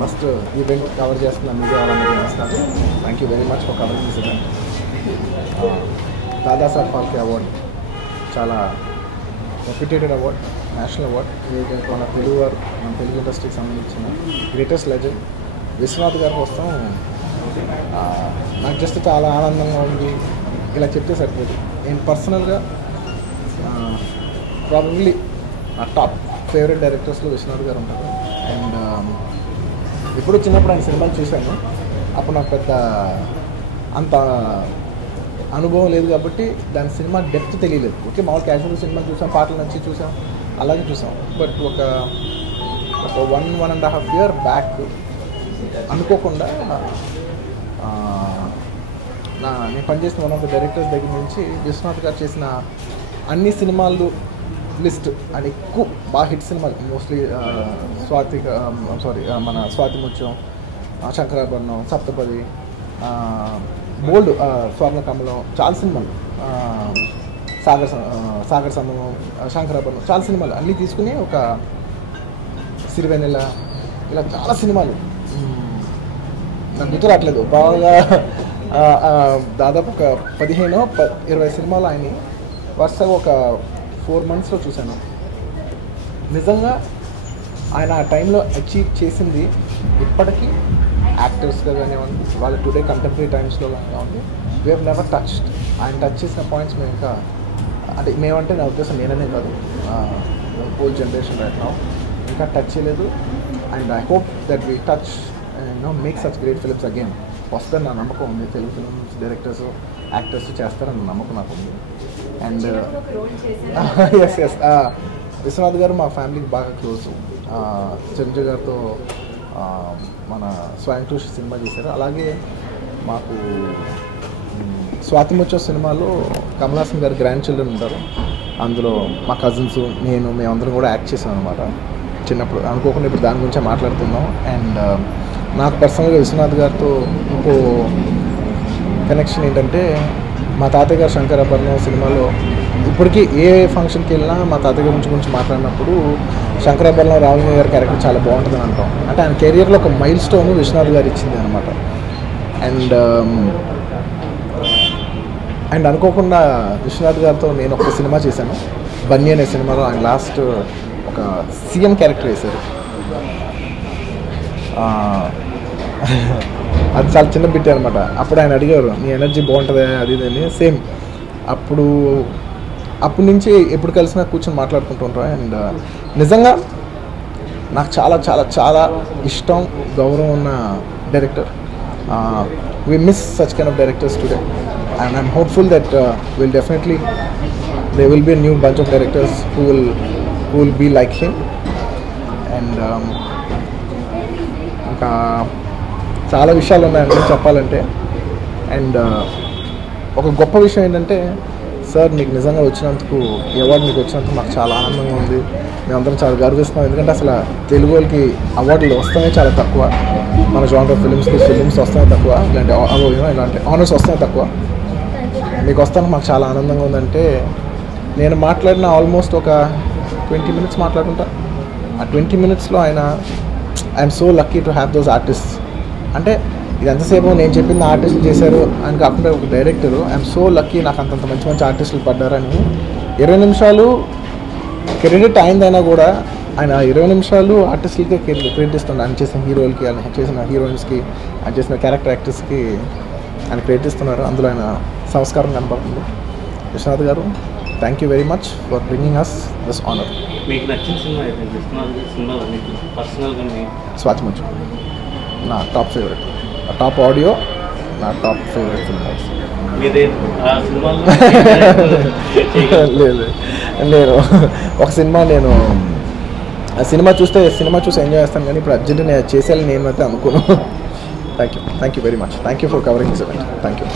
First event cover చేస్తున్న media వాళ్ళందరూ నమస్కారం. Thank you very much for cover this event Dadasaheb Phalke award. చాలా reputed award national award మన తెలుగు వారు మన తెలుగు ఇండస్ట్రీకి సంబంధించిన గ్రేటెస్ట్ లెజెండ్ విశ్వనాథ్ గారి కోసం నాకు జస్ట్ చాలా ఆనందంగా ఉంది. ఇలా చెప్తే సరిపోదు. నేను పర్సనల్గా ప్రాబబ్లీ నా టాప్ ఫేవరెట్ డైరెక్టర్స్లో విశ్వనాథ్ గారు ఉంటారు. అండ్ ఇప్పుడు చిన్నప్పుడు ఆయన సినిమాలు చూశాను. అప్పుడు నాకు పెద్ద అంత అనుభవం లేదు కాబట్టి దాని సినిమా డెప్త్ తెలియలేదు. ఓకే మామూలు క్యాజువల్ సినిమా చూసాం పాటలు నచ్చి చూసాం అలాగే చూసాం. బట్ ఒక ఒక one one and half year back అనుకోకుండా నా నేను పనిచేసిన వన్ ఆఫ్ ద డైరెక్టర్స్ దగ్గర నుంచి విశ్వనాథ్ గారు చేసిన అన్ని సినిమాలు లిస్ట్ అని ఎక్కువ బాగా హిట్ సినిమాలు మోస్ట్లీ స్వాతి సారీ మన స్వాతి ముత్యం శంకరాభరణం సప్తపది బోల్డ్ స్వర్ణ కమలం చాలా సినిమాలు. సాగర్ సాగర్ సమూహం శంకరాభరణం చాలా సినిమాలు. అన్నీ తీసుకుని ఒక సిరివెనెల ఇలా చాలా సినిమాలు. నాకు గుర్తు రావట్లేదు. బాగా దాదాపు ఒక పదిహేను ప ఇరవై సినిమాలు ఆయన వరుసగా ఒక ఫోర్ మంత్స్లో చూశాను. నిజంగా ఆయన ఆ టైంలో అచీవ్ చేసింది ఇప్పటికీ యాక్టర్స్గా కానివ్వండి వాళ్ళ టుడే కంటెంపరీ టైమ్స్లో కానివ్వండి వీ హెవ్ నెవర్ టచ్డ్ ఆయన టచ్ చేసిన పాయింట్స్ మేము ఇంకా అంటే మేమంటే నా ఉద్దేశం నేననే కాదు. హోల్ జనరేషన్ రైట్ ఇంకా టచ్ చేయలేదు. And I hope that we touch no make such great films again వస్తుందని నా నమ్మకం ఉంది. తెలుగు ఫిల్మ్స్ డైరెక్టర్స్ యాక్టర్స్ చేస్తారని నమ్మకం నాకు ఉంది. అండ్ ఎస్ ఎస్ విశ్వనాథ్ గారు మా ఫ్యామిలీకి బాగా క్లోజ్. చిరంజీవి గారితో మన స్వయం కృషి సినిమా చేశారు. అలాగే మాకు స్వాతిమోత్సవ సినిమాలో కమలాసన్ గారు గ్రాండ్ చిల్డ్రన్ ఉంటారు. అందులో మా కజిన్స్ నేను మేమందరం కూడా యాక్ట్ చేసాం అనమాట చిన్నప్పుడు అనుకోకుండా ఇప్పుడు దాని గురించే మాట్లాడుతున్నాం. అండ్ నాకు పర్సనల్గా విశ్వనాథ్ గారితో ఇంకో కనెక్షన్ ఏంటంటే మా తాతయ్య గారు శంకరాభరణం సినిమాలో ఇప్పటికీ ఏ ఫంక్షన్కి వెళ్ళినా మా తాతయ్య గారి గురించి గురించి మాట్లాడినప్పుడు శంకరాభరణం రాహుల్ గారి క్యారెక్టర్ చాలా బాగుంటుంది అంటాం. అంటే ఆయన కెరియర్లో ఒక మైల్ స్టోన్ విశ్వనాథ్ గారు ఇచ్చింది అనమాట అండ్ అండ్ అనుకోకుండా విశ్వనాథ్ గారితో నేను ఒక సినిమా చేశాను. బన్నీ అనే సినిమాలో ఆయన లాస్ట్ ఒక సీఎం క్యారెక్టర్ వేశారు. అది చాలా చిన్న బిట్ అనమాట. అప్పుడు ఆయన అడిగారు నీ ఎనర్జీ బాగుంటుందా అది ఇది అని. సేమ్ అప్పుడు అప్పటి నుంచి ఎప్పుడు కలిసినా కూర్చొని మాట్లాడుకుంటుంటారు అండ్ నిజంగా నాకు చాలా చాలా చాలా ఇష్టం గౌరవం ఉన్న director. We miss such kind of directors today and I'm hopeful that will definitely they will be new bunch of directors who will who will be like him and ఇంకా చాలా విషయాలు ఉన్నాయండి చెప్పాలంటే. అండ్ ఒక గొప్ప విషయం ఏంటంటే సార్ మీకు నిజంగా వచ్చినందుకు ఈ అవార్డు మీకు వచ్చినందుకు మాకు చాలా ఆనందంగా ఉంది. మేమందరం చాలా గర్విస్తున్నాం. ఎందుకంటే అసలు తెలుగు వాళ్ళకి అవార్డులు వస్తాయి చాలా తక్కువ. మన జానర్ ఫిలిమ్స్కి ఫిలిమ్స్ వస్తాయి తక్కువ. ఇలాంటి ఇలాంటి ఆనర్స్ వస్తాయి తక్కువ. మీకు వస్తాను మాకు చాలా ఆనందంగా ఉందంటే నేను మాట్లాడిన ఆల్మోస్ట్ ఒక ట్వంటీ మినిట్స్ మాట్లాడుకుంటా. ఆ ట్వంటీ మినిట్స్లో ఆయన I'm so lucky to have those artist అంటే ఇది ఎంతసేపు నేను చెప్పింది ఆర్టిస్టులు చేశారు అని కాకుండా ఒక డైరెక్టర్. ఐఎమ్ సో లక్కీ నాకు అంతంత మంచి మంచి ఆర్టిస్టులు పడ్డారని. ఇరవై నిమిషాలు క్రెడిట్ అయిందైనా కూడా ఆయన ఇరవై నిమిషాలు ఆర్టిస్టులకే క్రెడిట్ ఇస్తున్నాడు. ఆయన చేసిన హీరోలకి ఆయన చేసిన హీరోయిన్స్కి ఆయన చేసిన క్యారెక్టర్ యాక్టర్స్కి ఆయన క్రెడిట్ ఇస్తున్నారు. అందులో ఆయన సంస్కారం కనబడుతుంది Viswanath garu thank you very much for bringing us this honour మీకు నచ్చిన సినిమా పర్సనల్గా మీ స్వాతిముచ్చు నా టాప్ ఫేవరెట్ నా టాప్ ఆడియో నా టాప్ ఫేవరెట్ ఫిల్మ్ సినిమాల్లో లేదు నేను ఒక సినిమా నేను ఆ సినిమా చూస్తే సినిమా చూసి ఎంజాయ్ చేస్తాను కానీ ఇప్పుడు అర్జెంట్ నేను చేసేయాలని నేను అయితే అనుకోను thank you thank you very much thank you for covering this thank you